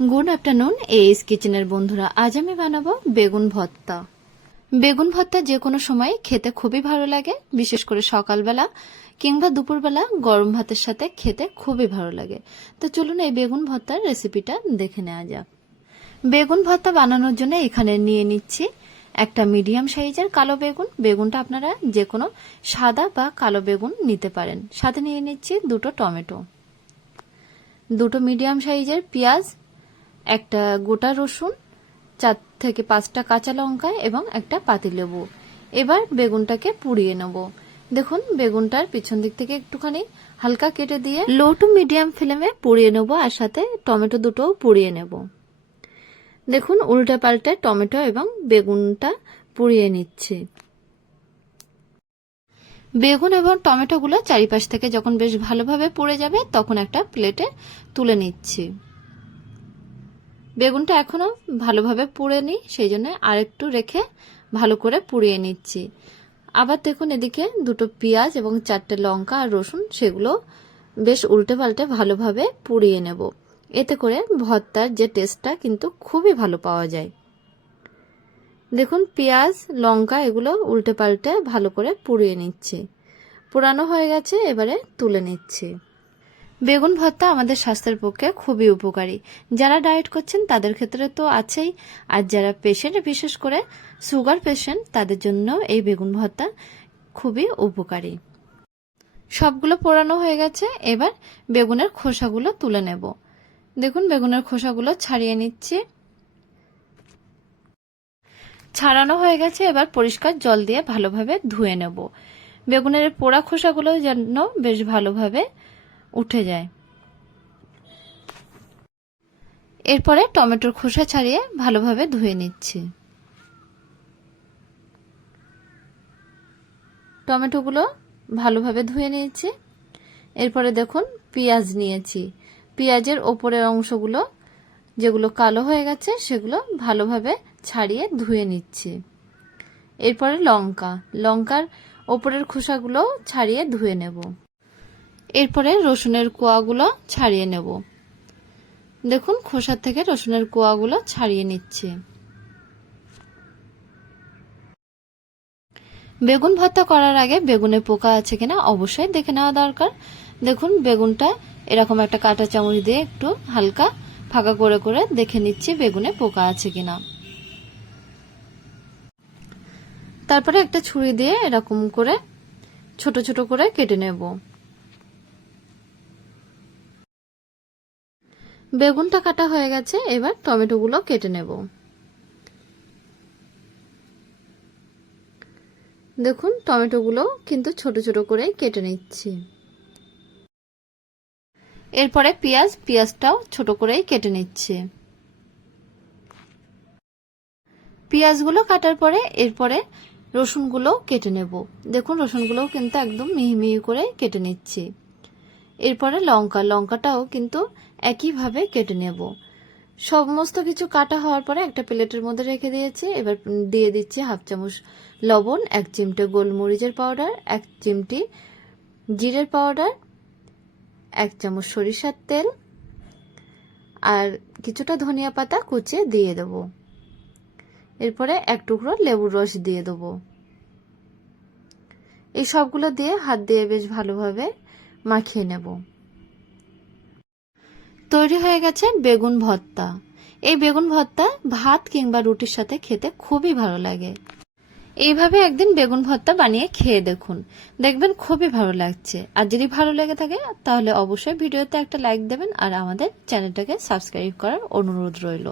Good afternoon S কিচেনের বন্ধুরা, আজ আমি বানাবো বেগুন ভর্তা। বেগুন ভর্তা যে কোনো সময় খেতে খুবই ভালো লাগে, বিশেষ করে সকালবেলা কিংবা দুপুরবেলা গরম ভাতের সাথে খেতে খুবই ভালো লাগে। তো চলুন এই বেগুন ভর্তার রেসিপিটা দেখে নেওয়া যাক। বেগুন ভর্তা বানানোর জন্য এখানে নিয়ে নিচ্ছি একটা মিডিয়াম সাইজের কালো বেগুন। বেগুনটা আপনারা যে কোনো সাদা বা কালো বেগুন নিতে পারেন। সাথে নিয়ে নিচ্ছি দুটো টমেটো, দুটো মিডিয়াম সাইজের পেঁয়াজ, একটা গোটা রসুন, 4 থেকে 5টা কাঁচা লঙ্কা এবং একটা পাতিলেবু। এবার বেগুনটাকে পুড়িয়ে নেব। দেখুন বেগুনটার পিছন দিক থেকে একটুখানি হালকা কেটে দিয়ে লো টু মিডিয়াম ফ্লেমে পুড়িয়ে নেব, আর সাথে টমেটো দুটোও পুড়িয়ে নেব। দেখুন উল্টে পাল্টে টমেটো এবং বেগুনটা পুড়িয়ে নিচ্ছি। বেগুন এবং টমেটোগুলো চারিপাশ থেকে যখন বেশ ভালোভাবে পুড়ে যাবে তখন একটা প্লেটে তুলে নিচ্ছি। বেগুনটা এখনো ভালোভাবে পুড়ে নি, সেই জন্য আরেকটু রেখে ভালো করে পুড়িয়ে নিচ্ছি। আবার দেখুন এদিকে দুটো পেঁয়াজ এবং 4টে লঙ্কা আর রসুন, সেগুলো বেশ উল্টে পাল্টে ভালোভাবে পুড়িয়ে নেব। এতে করে ভর্তার যে টেস্টটা কিন্তু খুবই ভালো পাওয়া যায়। দেখুন পেঁয়াজ লঙ্কা এগুলো উল্টে পাল্টে ভালো করে পুড়িয়ে নিচ্ছি। পোড়ানো হয়ে গেছে, এবারে তুলে নিচ্ছি। বেগুন ভর্তা আমাদের স্বাস্থ্যের পক্ষে খুবই উপকারী। যারা ডায়েট করছেন তাদের ক্ষেত্রে তো আছেই, আর যারা পেশেন্ট, বিশেষ করে সুগার পেশেন্ট, তাদের জন্য এই বেগুন ভর্তা খুবই উপকারী। সবগুলো পোড়ানো হয়ে গেছে, এবার বেগুনের খোসাগুলো তুলে নেব। দেখুন বেগুনের খোসাগুলো ছাড়িয়ে নিচ্ছি। ছাড়ানো হয়ে গেছে, এবার পরিষ্কার জল দিয়ে ভালোভাবে ধুয়ে নেব। বেগুনের পোড়া খোসাগুলো যেন বেশ ভালোভাবে উঠে যায়। এরপরে টমেটোর খোসা ছাড়িয়ে ভালোভাবে ধুয়ে নিচ্ছি। টমেটোগুলো ভালোভাবে ধুয়ে নিয়েছি। এরপরে দেখুন পেঁয়াজ নিয়েছি। পেঁয়াজের ওপরের অংশগুলো যেগুলো কালো হয়ে গেছে সেগুলো ভালোভাবে ছাড়িয়ে ধুয়ে নিচ্ছি। এরপরে লঙ্কার ওপরের খোসাগুলো ছাড়িয়ে ধুয়ে নেব। এরপরে রসুনের কোয়াগুলো ছাড়িয়ে নেব। দেখুন খোসা থেকে রসুনের কোয়াগুলো ছাড়িয়ে নিচ্ছি। বেগুন ভর্তা করার আগে বেগুনে পোকা আছে কিনা অবশ্যই দেখে নেওয়া দরকার। দেখুন বেগুনটা এরকম একটা কাঁটা চামচ দিয়ে একটু হালকা ফাঁকা করে করে দেখে নিচ্ছি বেগুনে পোকা আছে কিনা। তারপরে একটা ছুরি দিয়ে এরকম করে ছোট ছোট করে কেটে নেব। বেগুনটা কাটা হয়ে গেছে, এবার টমেটোগুলো কেটে নেব। দেখুন টমেটোগুলো কিন্তু ছোট ছোট করে কেটে নিচ্ছি। এরপরে পেঁয়াজটাও ছোট করেই কেটে নিচ্ছি। পেঁয়াজগুলো কাটার পরে এরপরে রসুনগুলো কেটে নেব। দেখুন রসুনগুলোও কিন্তু একদম মিহি মিহি করে কেটে নিচ্ছি। এরপরে লঙ্কাটাও কিন্তু একইভাবে কেটে নেব। সমস্ত কিছু কাটা হওয়ার পরে একটা প্লেটের মধ্যে রেখে দিয়েছি। এবার দিয়ে দিচ্ছি 1/2 চামচ লবণ, 1 চিমটে গোলমরিচের পাউডার, 1 চিমটি জিরের পাউডার, 1 চামচ সরিষার তেল আর কিছুটা ধনিয়া পাতা কুচিয়ে দিয়ে দেব। এরপরে 1 টুকরো লেবুর রস দিয়ে দেব। এই সবগুলো দিয়ে হাত দিয়ে বেশ ভালোভাবে মাখিয়ে নেব। তৈরি হয়ে গেছে বেগুন ভর্তা। এই বেগুন ভর্তা ভাত কিংবা রুটির সাথে খেতে খুবই ভালো লাগে। এইভাবে একদিন বেগুন ভর্তা বানিয়ে খেয়ে দেখুন, দেখবেন খুবই ভালো লাগছে। আর যদি ভালো লেগে থাকে তাহলে অবশ্যই ভিডিওতে একটা লাইক দেবেন আর আমাদের চ্যানেলটাকে সাবস্ক্রাইব করার অনুরোধ রইল।